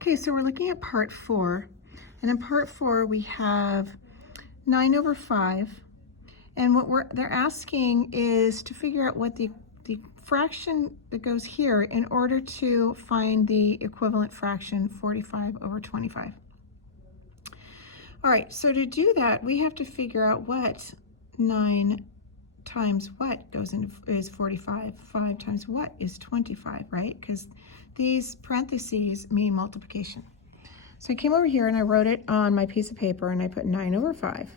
Okay, so we're looking at part 4, and in part 4 we have 9 over 5, and what they're asking is to figure out what the fraction that goes here in order to find the equivalent fraction 45 over 25. All right, so to do that, we have to figure out what 9 times what goes into is 45. 5 times what is 25, right? Because these parentheses mean multiplication. So I came over here and I wrote it on my piece of paper and I put 9 over 5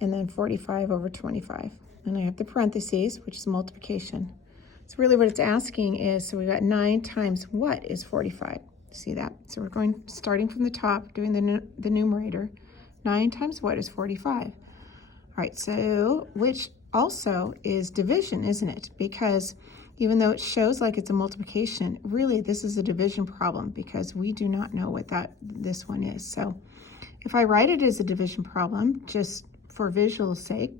and then 45 over 25. And I have the parentheses, which is multiplication. So really what it's asking is, so we got 9 times what is 45? See that? So we're starting from the top, doing the numerator. 9 times what is 45? All right, so which also is division, isn't it? Because even though it shows like it's a multiplication, really this is a division problem because we do not know what this one is. So if I write it as a division problem, just for visual sake,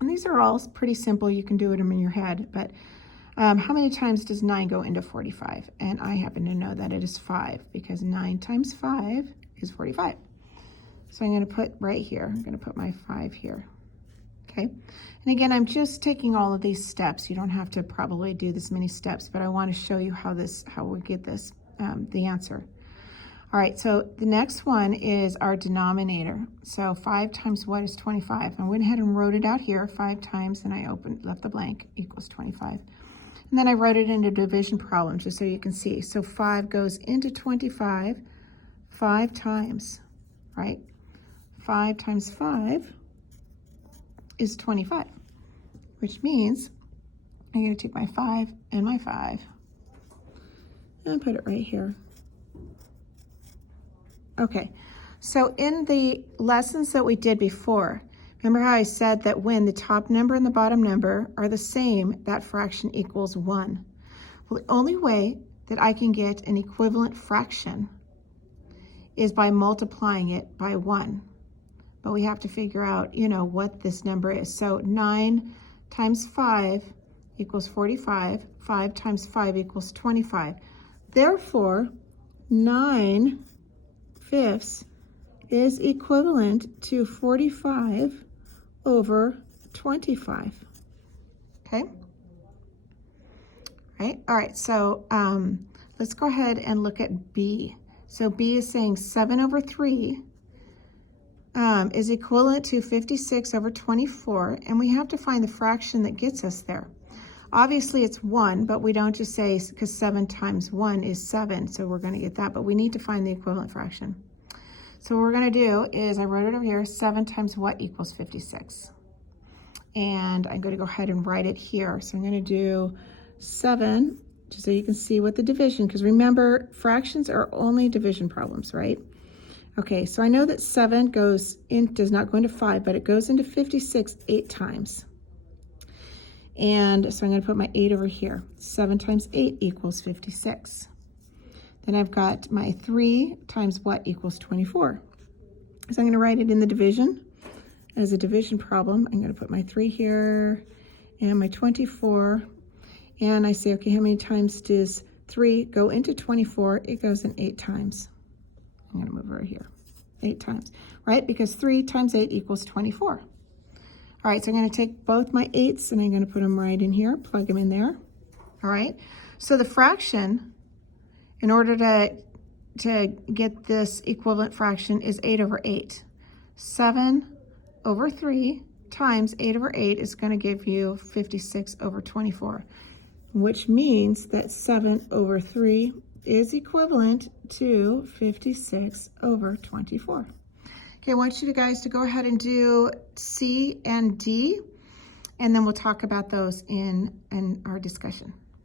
and these are all pretty simple, you can do it in your head, but how many times does 9 go into 45? And I happen to know that it is 5 because 9 times 5 is 45. So I'm going to put right here, I'm going to put my 5 here. Okay, and again, I'm just taking all of these steps. You don't have to probably do this many steps, but I want to show you how we get this, the answer. All right, so the next one is our denominator. So 5 times what is 25? I went ahead and wrote it out here, 5 times, and I left the blank, equals 25. And then I wrote it into division problem, just so you can see. So 5 goes into 25 5 times, right? 5 times 5 is 25, which means I'm going to take my 5 and my 5 and put it right here. Okay, so in the lessons that we did before, remember how I said that when the top number and the bottom number are the same, that fraction equals 1. Well, the only way that I can get an equivalent fraction is by multiplying it by 1. But we have to figure out, what this number is. So 9 times 5 equals 45. 5 times 5 equals 25. Therefore, 9/5 is equivalent to 45 over 25. Okay? Right? All right, so let's go ahead and look at B. So B is saying 7 over 3 is equivalent to 56 over 24, and we have to find the fraction that gets us there. Obviously it's 1, but we don't just say, because 7 times 1 is 7, so we're going to get that, but we need to find the equivalent fraction. So what we're going to do is, I wrote it over here, 7 times what equals 56? And I'm going to go ahead and write it here. So I'm going to do 7, just so you can see what the division, because remember, fractions are only division problems, right? Okay, so I know that 7 does not go into 5, but it goes into 56 8 times. And so I'm going to put my 8 over here. 7 times 8 equals 56. Then I've got my 3 times what equals 24. So I'm going to write it in the division as a division problem. I'm going to put my 3 here and my 24. And I say, okay, how many times does 3 go into 24? It goes in 8 times. I'm going to move over here, 8 times, right? Because 3 times 8 equals 24. All right, so I'm going to take both my 8s and I'm going to put them right in here, plug them in there. All right, so the fraction, in order to get this equivalent fraction, is 8 over 8. 7 over 3 times 8 over 8 is going to give you 56 over 24, which means that 7 over 3 is equivalent to 56 over 24. Okay, I want you guys to go ahead and do C and D, and then we'll talk about those in our discussion.